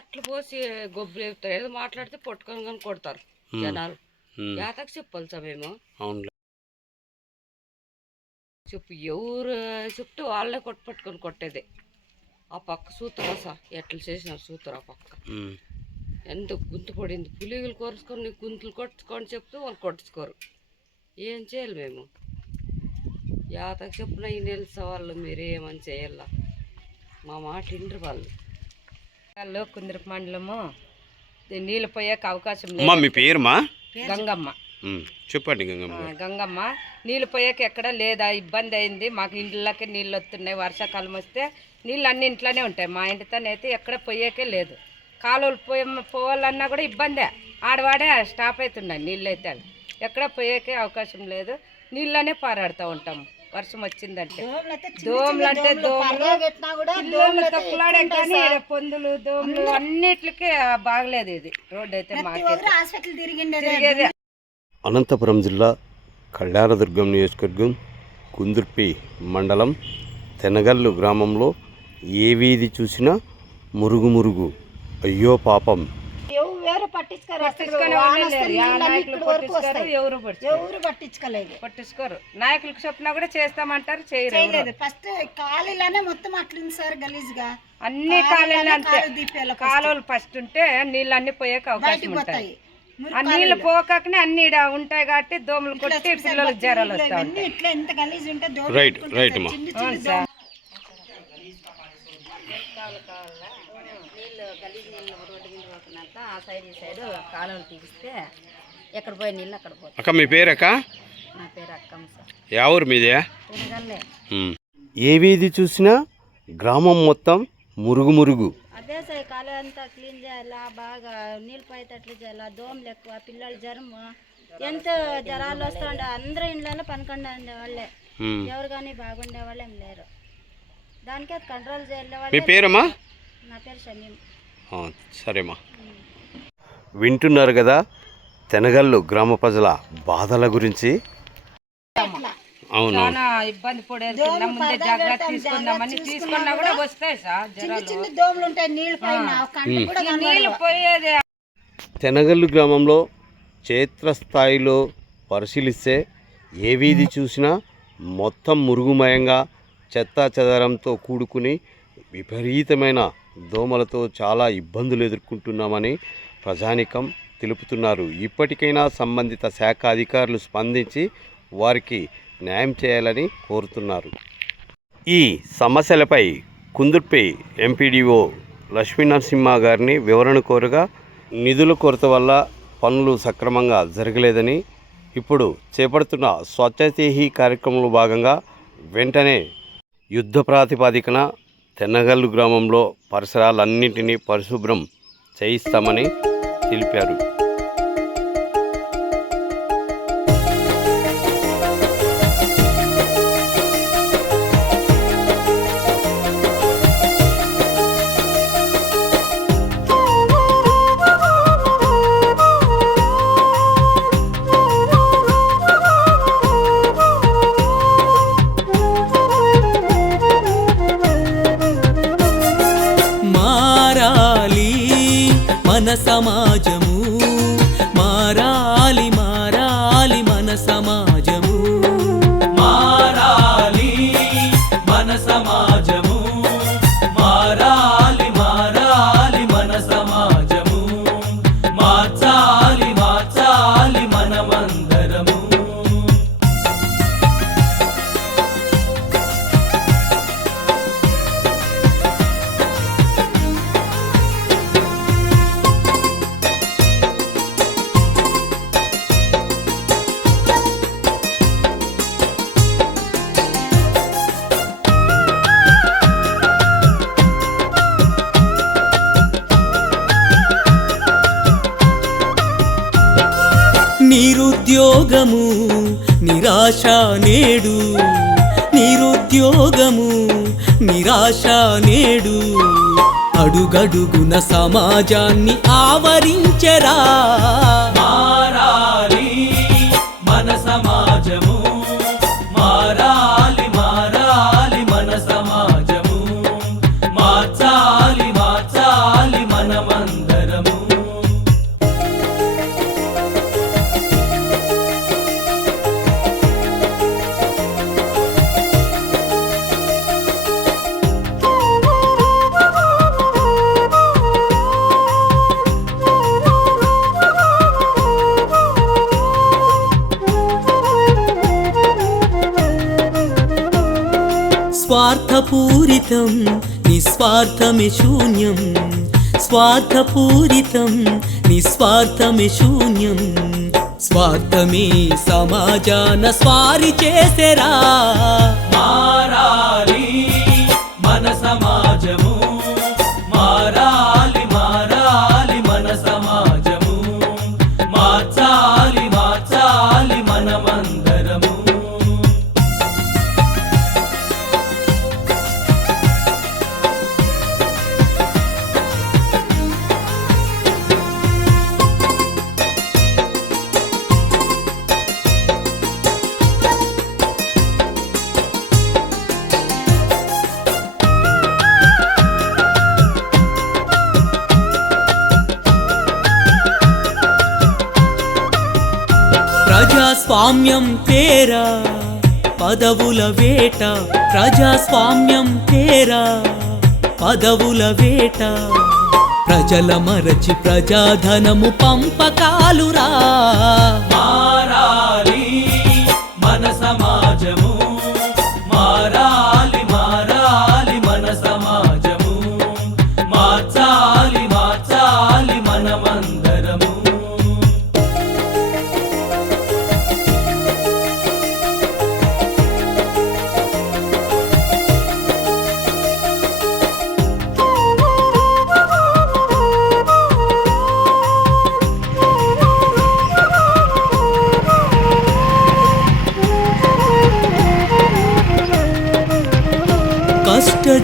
అట్లా పోసి గొబ్బు లేపుతారు ఏదో మాట్లాడితే పట్టుకొని కానీ కొడతారు జనాలు. యాతకు చెప్పాలి సార్ మేము. చెప్పు ఎవరు చెప్తే వాళ్ళే కొట్టు పట్టుకొని కొట్టేదే. ఆ పక్క సూతరా సా ఎట్లా చేసినారు సూతరు ఆ పక్క. ఎంత గుంతు పడింది. పులిగులు కోరుచుకొని నీకు గుంతులు కొట్టుకొని చెప్తే వాళ్ళు కొట్టుకోరు. ఏం చేయాలి మేము? యాతకు చెప్పిన ఈ నిలిసే వాళ్ళు మీరేమని చేయాల? మా మాట ఇండ్రు వాళ్ళు. లో కుందరపు మండలము. నీళ్ళు పోయేక అవకాశం అమ్మా లేదు మీ పేరుమా? గంగమ్మ. ఉమ్, చెప్పండి గంగమ్మ గారు. గంగమ్మ నీళ్ళు పోయేక ఎక్కడ లేదా? ఇబ్బంది అయింది. మాకు ఇంట్లోకి నీళ్ళు వస్తున్నాయి. వర్షాకాలం వస్తే నీళ్ళు అన్ని ఇంట్లోనే ఉంటాయి. మా ఇంటితోనైతే ఎక్కడ పోయేకే లేదు. కాలువలు పోయే పోవాలన్నా కూడా ఇబ్బందే. ఆడవాడే స్టాప్ అవుతున్నాయి నీళ్ళు అయితే. ఎక్కడ పోయేకే అవకాశం లేదు. నీళ్ళనే పారాడుతూ ఉంటాము. వర్షం వచ్చిందంటే. దోమలు అంటే దోమలు కానీ పొందులు దోమలు అన్నిటికీ బాగలేదు ఇది. రోడ్ అయితే తిరిగేదే. అనంతపురం జిల్లా కళ్యాణదుర్గం నియోజకవర్గం కుందుర్పి మండలం తెనగల్లు గ్రామంలో ఏ వీధి చూసినా మురుగు మురుగు. అయ్యో పాపం. పట్టించుకోరు ఎవరు పట్టించుకోలేదు. పట్టించుకోరు. నాయకులకు చెప్పినా కూడా చేస్తామంటారు. చేయలేదు. ఫస్ట్ ఖాళీలోనే మొత్తం అట్లుంది సార్ గలీజ్గా అన్ని కాలువలు అంతే. కాలువలు ఫస్ట్ ఉంటే నీళ్ళు అన్ని పోయేక అవకాశం ఉంటాయి. పోతాయి. ఆ నీళ్ళు పోకనే అన్ని ఈడ ఉంటాయి కాబట్టి దోమలు కొట్టి పిల్లలకు జ్వరాలు వస్తా ఇవన్నీ ఉంటాయి. ఇట్లా ఎంత గలీజ్ ఉంటే దోమ రైట్ రైట్ అవును సార్ నీళ్ళు గలీజ్ నీళ్ళు రోడ్డు మీద పోకున్నాక ఆ సైడ్ ఈ సైడ్ కాలువలు తీస్తే ఎక్కడ పోయే నీళ్ళు అక్కడ పోతాయి. అక్క మీ పేరక్క నా పేరు అక్కమ్మ సార్. యా ఊరు మీదే? తినగలే. ఏ వీధి చూసినా గ్రామం మొత్తం మురుగు మురుగు. అదే సార్ కాలువ అంతా క్లీన్ చేయాలా బాగా నీళ్ళు పోయేటట్లు చేయాలా దోమలు ఎక్కువ పిల్లలు జ్వరం ఎంత జ్వరాలు వస్తూ ఉండే అందరూ ఇండ్లలో పనుకుండా వాళ్ళే. ఎవరు కానీ బాగుండే వాళ్ళు ఏం లేరు. దానికి అది కంట్రోల్ చేయాలి. మీ పేరమ్మా? నా పేరు షమీం. ఆ, సరేమ్మా. వింటున్నారు కదా తెనగల్లు గ్రామ ప్రజల బాధల గురించి? అవును. చాలా ఇబ్బంది పడేది కింద ముందే జాగ్రత్త తీసుకుందామని తీసుకున్నా కూడా వస్తాయి సార్ జ్వరాలు చిన్న దోమలు ఉంటాయి నీళ్ళు పైన కంటి కూడా ఈ నీళ్ళు పోయేది. తెనగల్లు గ్రామంలో క్షేత్రస్థాయిలో పరిశీలిస్తే ఏ వీధి చూసినా మొత్తం మురుగుమయంగా చెత్తా చెదరంతో కూడుకుని విపరీతమైన దోమలతో చాలా ఇబ్బందులు ఎదుర్కొంటున్నామని ప్రజానికం తెలుపుతున్నారు. ఇప్పటికైనా సంబంధిత శాఖ అధికారులు స్పందించి వారికి న్యాయం చేయాలని కోరుతున్నారు. ఈ సమస్యలపై కుందుర్పి ఎంపీడీఓ లక్ష్మీనరసింహ గారిని వివరణ కోరగా నిధుల కొరత వల్ల పనులు సక్రమంగా జరగలేదని ఇప్పుడు చేపడుతున్న స్వచ్ఛతేహి కార్యక్రమంలో భాగంగా వెంటనే యుద్ధ ప్రాతిపాదికన తెన్నగల్లు గ్రామంలో పరిసరాలన్నింటినీ పరిశుభ్రం చేయిస్తామని తెలిపారు. మన సమాజము నిరుద్యోగము నిరాశ నేడు. నిరుద్యోగము నిరాశ నేడు. అడుగడుగున సమాజాన్ని ఆవరించరా. మారాలి మన సమాజం. స్వార్థపూరితం నిస్వార్థమే శూన్యం. స్వార్థపూరితం నిస్వార్థమే శూన్యం. స్వార్థమే సమాజాన స్వారి చేసేరా. మారాలి మన సమాజము మారా ప్రజాస్వామ్యం తేరా పదవుల వేట ప్రజాస్వామ్యం తేరా పదవుల వేట. ప్రజల మరచి ప్రజాధనము పంపకాలురా. మారాలి మన సమాజము.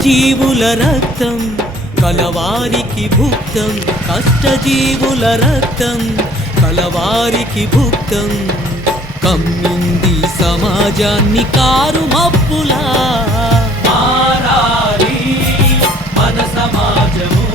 కష్టజీవుల రక్తం కలవారికి భుక్తం కష్టజీవుల రక్తం కలవారికి భుక్తం. కమ్మింది సమాజాన్ని కారు మప్పులా మన సమాజము.